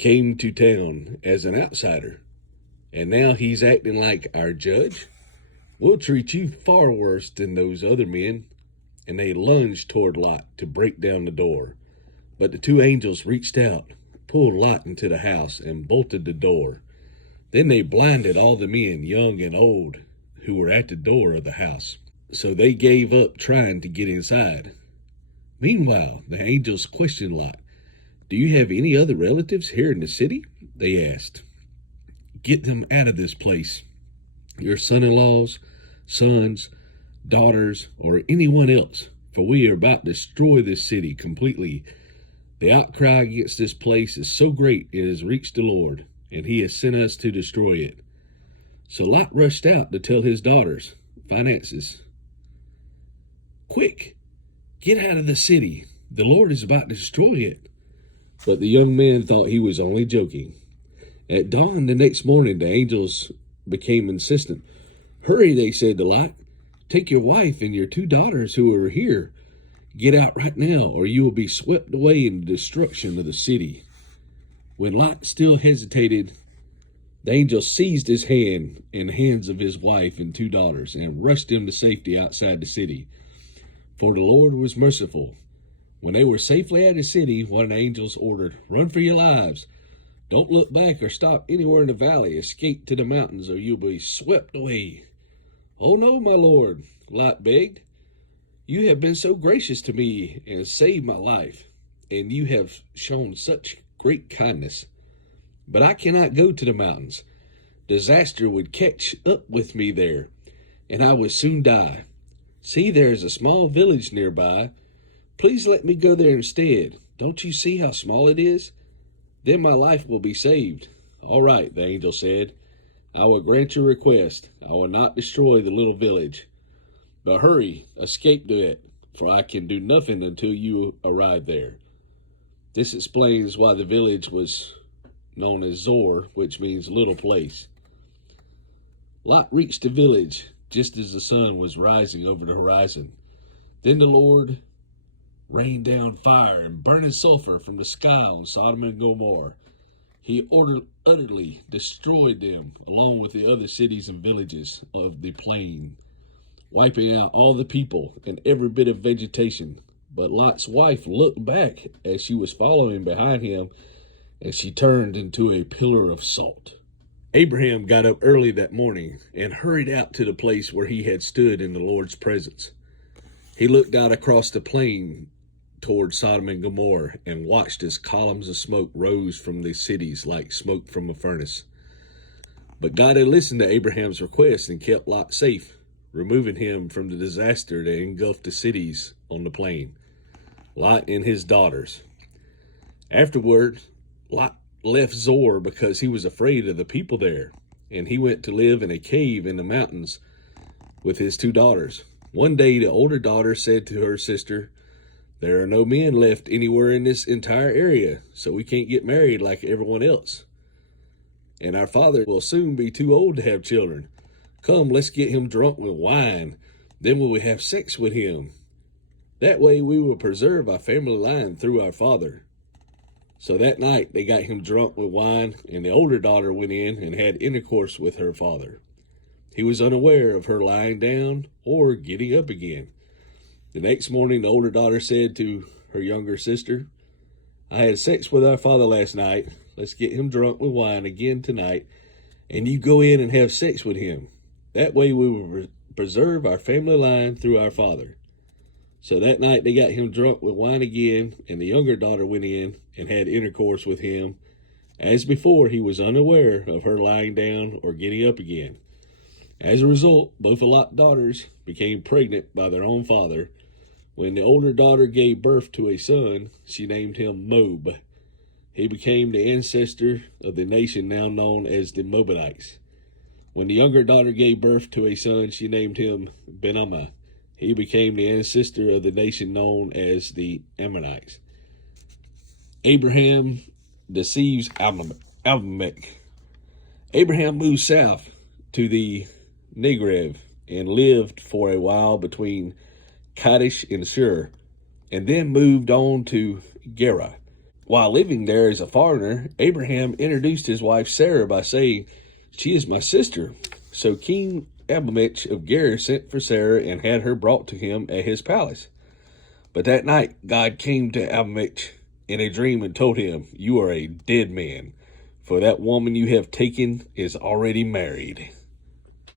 came to town as an outsider, and now he's acting like our judge? We'll treat you far worse than those other men." And they lunged toward Lot to break down the door. But the two angels reached out, pulled Lot into the house, and bolted the door. Then they blinded all the men, young and old, who were at the door of the house. So they gave up trying to get inside. Meanwhile, the angels questioned Lot. "Do you have any other relatives here in the city?" they asked. "Get them out of this place. Your son-in-laws, sons, daughters, or anyone else, for we are about to destroy this city completely. The outcry against this place is so great it has reached the Lord, and he has sent us to destroy it." So Lot rushed out to tell his daughters, finances, "Quick, get out of the city. The Lord is about to destroy it." But the young men thought he was only joking. At dawn the next morning, the angels became insistent. "Hurry," they said to Lot. "Take your wife and your two daughters who are here. Get out right now, or you will be swept away in the destruction of the city." When Lot still hesitated, the angel seized his hand and the hands of his wife and two daughters and rushed them to safety outside the city. For the Lord was merciful. When they were safely out of the city, one of the angels ordered, "Run for your lives. Don't look back or stop anywhere in the valley. Escape to the mountains, or you'll be swept away." "Oh no, my lord," Lot begged. "You have been so gracious to me and saved my life, and you have shown such great kindness. But I cannot go to the mountains. Disaster would catch up with me there, and I would soon die. See, there is a small village nearby. Please let me go there instead. Don't you see how small it is? Then my life will be saved." "All right," the angel said. "I will grant your request. I will not destroy the little village. But hurry, escape to it, for I can do nothing until you arrive there." This explains why the village was known as Zor, which means little place. Lot reached the village just as the sun was rising over the horizon. Then the Lord rained down fire and burning sulfur from the sky on Sodom and Gomorrah. He utterly destroyed them, along with the other cities and villages of the plain, wiping out all the people and every bit of vegetation. But Lot's wife looked back as she was following behind him, and she turned into a pillar of salt. Abraham got up early that morning and hurried out to the place where he had stood in the Lord's presence. He looked out across the plain toward Sodom and Gomorrah and watched as columns of smoke rose from the cities like smoke from a furnace. But God had listened to Abraham's request and kept Lot safe, removing him from the disaster that engulfed the cities on the plain, Lot and his daughters. Afterward, Lot left Zor because he was afraid of the people there, and he went to live in a cave in the mountains with his two daughters. One day, the older daughter said to her sister, "There are no men left anywhere in this entire area, so we can't get married like everyone else. And our father will soon be too old to have children. Come, let's get him drunk with wine. Then we will have sex with him. That way we will preserve our family line through our father." So that night they got him drunk with wine, and the older daughter went in and had intercourse with her father. He was unaware of her lying down or getting up again. The next morning, the older daughter said to her younger sister, "I had sex with our father last night. Let's get him drunk with wine again tonight, and you go in and have sex with him. That way we will preserve our family line through our father." So that night they got him drunk with wine again, and the younger daughter went in and had intercourse with him. As before, he was unaware of her lying down or getting up again. As a result, both of Lot's daughters became pregnant by their own father. When the older daughter gave birth to a son, she named him Moab. He became the ancestor of the nation now known as the Moabites. When the younger daughter gave birth to a son, she named him Ben-ammi. He became the ancestor of the nation known as the Ammonites. Abraham deceives Abimelech. Abraham moved south to the Negev and lived for a while between Kadesh and Shur, and then moved on to Gerar. While living there as a foreigner, Abraham introduced his wife Sarah by saying, "She is my sister." So King Abimelech of Gerar sent for Sarah and had her brought to him at his palace. But that night God came to Abimelech in a dream and told him, "You are a dead man, for that woman you have taken is already married."